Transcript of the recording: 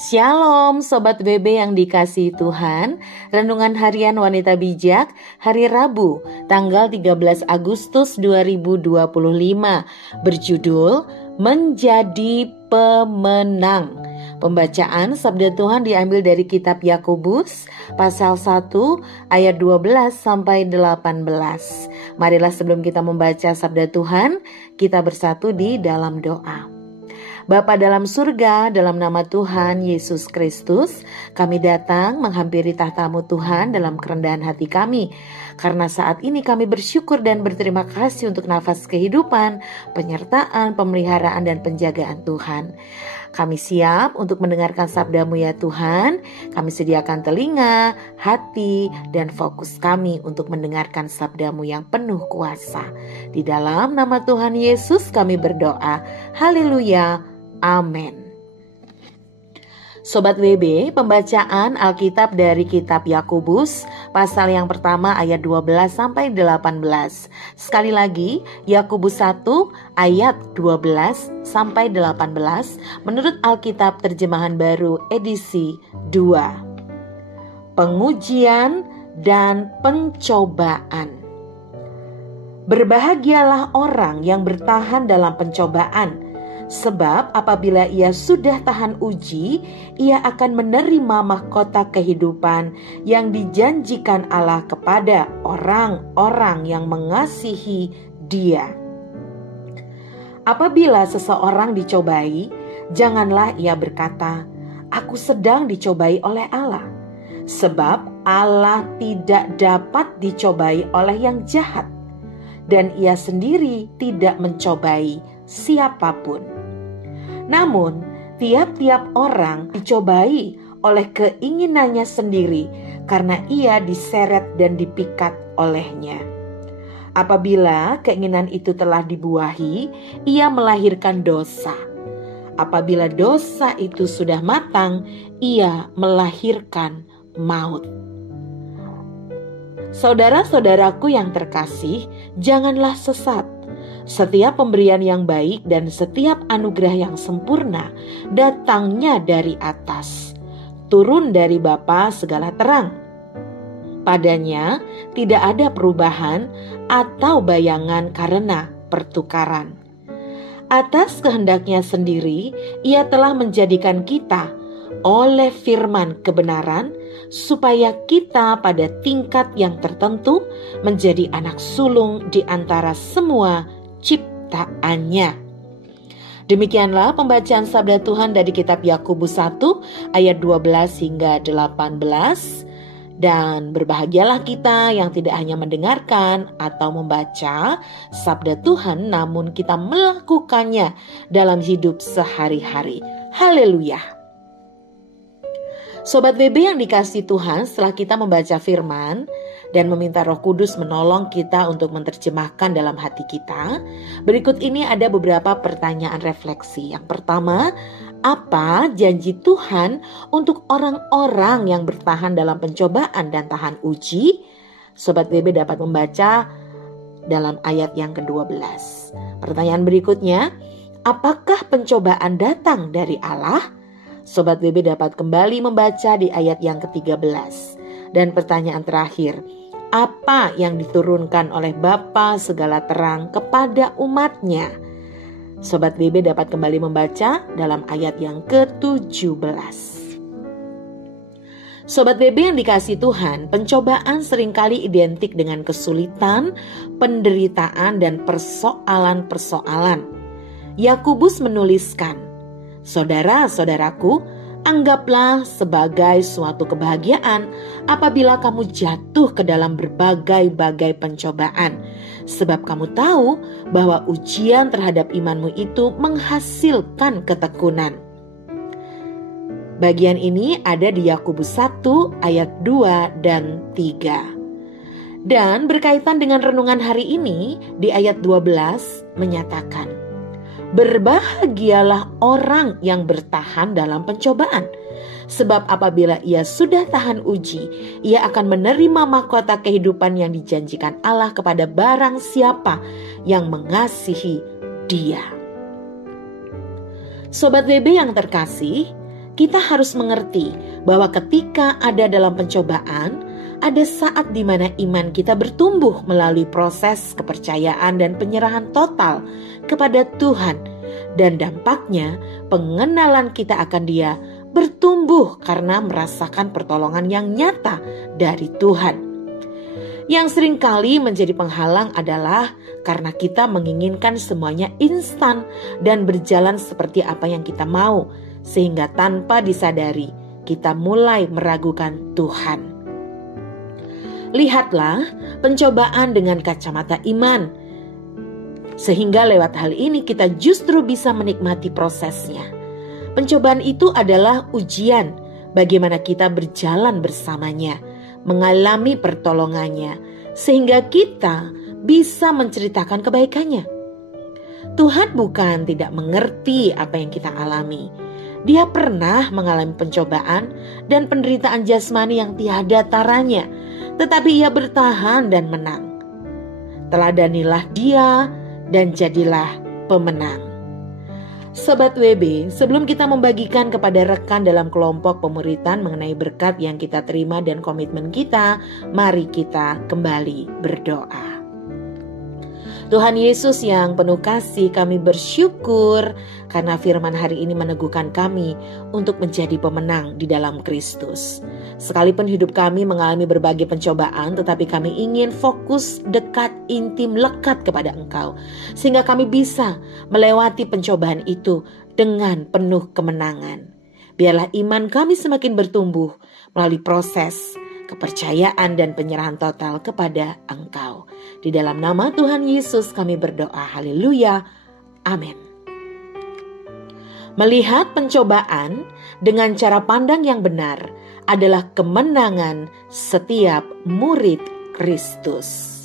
Shalom Sobat WB yang dikasihi Tuhan. Renungan Harian Wanita Bijak hari Rabu tanggal 13 Agustus 2025 berjudul Menjadi Pemenang. Pembacaan Sabda Tuhan diambil dari kitab Yakobus pasal 1 ayat 12 sampai 18. Marilah sebelum kita membaca Sabda Tuhan, kita bersatu di dalam doa. Bapa dalam surga, dalam nama Tuhan Yesus Kristus, kami datang menghampiri tahta-Mu Tuhan dalam kerendahan hati kami. Karena saat ini kami bersyukur dan berterima kasih untuk nafas kehidupan, penyertaan, pemeliharaan, dan penjagaan Tuhan. Kami siap untuk mendengarkan sabda-Mu ya Tuhan. Kami sediakan telinga, hati, dan fokus kami untuk mendengarkan sabda-Mu yang penuh kuasa. Di dalam nama Tuhan Yesus kami berdoa. Haleluya. Amin. Sobat WB, pembacaan Alkitab dari kitab Yakobus pasal yang pertama ayat 12 sampai 18. Sekali lagi, Yakobus 1 ayat 12 sampai 18 menurut Alkitab Terjemahan Baru edisi 2. Pengujian dan pencobaan. Berbahagialah orang yang bertahan dalam pencobaan. Sebab apabila ia sudah tahan uji, ia akan menerima mahkota kehidupan yang dijanjikan Allah kepada orang-orang yang mengasihi Dia. Apabila seseorang dicobai, janganlah ia berkata, "Aku sedang dicobai oleh Allah." Sebab Allah tidak dapat dicobai oleh yang jahat, dan ia sendiri tidak mencobai siapapun. Namun, tiap-tiap orang dicobai oleh keinginannya sendiri karena ia diseret dan dipikat olehnya. Apabila keinginan itu telah dibuahi, ia melahirkan dosa. Apabila dosa itu sudah matang, ia melahirkan maut. Saudara-saudaraku yang terkasih, janganlah sesat. Setiap pemberian yang baik dan setiap anugerah yang sempurna datangnya dari atas, turun dari Bapa segala terang. Padanya tidak ada perubahan atau bayangan karena pertukaran. Atas kehendaknya sendiri, Ia telah menjadikan kita oleh firman kebenaran, supaya kita pada tingkat yang tertentu menjadi anak sulung di antara semua ciptaannya. Demikianlah pembacaan sabda Tuhan dari kitab Yakobus 1 ayat 12 hingga 18. Dan berbahagialah kita yang tidak hanya mendengarkan atau membaca sabda Tuhan, namun kita melakukannya dalam hidup sehari-hari. Haleluya. Sobat WB yang dikasihi Tuhan, setelah kita membaca firman dan meminta Roh Kudus menolong kita untuk menerjemahkan dalam hati kita, berikut ini ada beberapa pertanyaan refleksi. Yang pertama, apa janji Tuhan untuk orang-orang yang bertahan dalam pencobaan dan tahan uji? Sobat WB dapat membaca dalam ayat yang ke-12. Pertanyaan berikutnya, apakah pencobaan datang dari Allah? Sobat WB dapat kembali membaca di ayat yang ke-13. Dan pertanyaan terakhir, apa yang diturunkan oleh Bapa segala terang kepada umatnya? Sobat WB dapat kembali membaca dalam ayat yang ke-17. Sobat WB yang dikasihi Tuhan, pencobaan seringkali identik dengan kesulitan, penderitaan, dan persoalan-persoalan. Yakobus menuliskan, "Saudara-saudaraku, anggaplah sebagai suatu kebahagiaan apabila kamu jatuh ke dalam berbagai-bagai pencobaan, sebab kamu tahu bahwa ujian terhadap imanmu itu menghasilkan ketekunan." Bagian ini ada di Yakobus 1 ayat 2 dan 3. Dan berkaitan dengan renungan hari ini di ayat 12 menyatakan, "Berbahagialah orang yang bertahan dalam pencobaan, sebab apabila ia sudah tahan uji, ia akan menerima mahkota kehidupan yang dijanjikan Allah kepada barang siapa yang mengasihi Dia." Sobat WB yang terkasih, kita harus mengerti bahwa ketika ada dalam pencobaan, ada saat di mana iman kita bertumbuh melalui proses kepercayaan dan penyerahan total kepada Tuhan. Dan dampaknya pengenalan kita akan Dia bertumbuh karena merasakan pertolongan yang nyata dari Tuhan. Yang seringkali menjadi penghalang adalah karena kita menginginkan semuanya instan dan berjalan seperti apa yang kita mau, sehingga tanpa disadari kita mulai meragukan Tuhan. Lihatlah pencobaan dengan kacamata iman, sehingga lewat hal ini kita justru bisa menikmati prosesnya. Pencobaan itu adalah ujian bagaimana kita berjalan bersamanya, mengalami pertolongannya, sehingga kita bisa menceritakan kebaikannya. Tuhan bukan tidak mengerti apa yang kita alami. Dia pernah mengalami pencobaan dan penderitaan jasmani yang tiada taranya, tetapi Ia bertahan dan menang. Teladanilah Dia dan jadilah pemenang. Sobat WB, sebelum kita membagikan kepada rekan dalam kelompok pemuritan mengenai berkat yang kita terima dan komitmen kita, mari kita kembali berdoa. Tuhan Yesus yang penuh kasih, kami bersyukur karena firman hari ini meneguhkan kami untuk menjadi pemenang di dalam Kristus. Sekalipun hidup kami mengalami berbagai pencobaan, tetapi kami ingin fokus, dekat, intim, lekat kepada Engkau, sehingga kami bisa melewati pencobaan itu dengan penuh kemenangan. Biarlah iman kami semakin bertumbuh melalui proses kepercayaan dan penyerahan total kepada Engkau. Di dalam nama Tuhan Yesus kami berdoa. Haleluya. Amin. Melihat pencobaan dengan cara pandang yang benar adalah kemenangan setiap murid Kristus.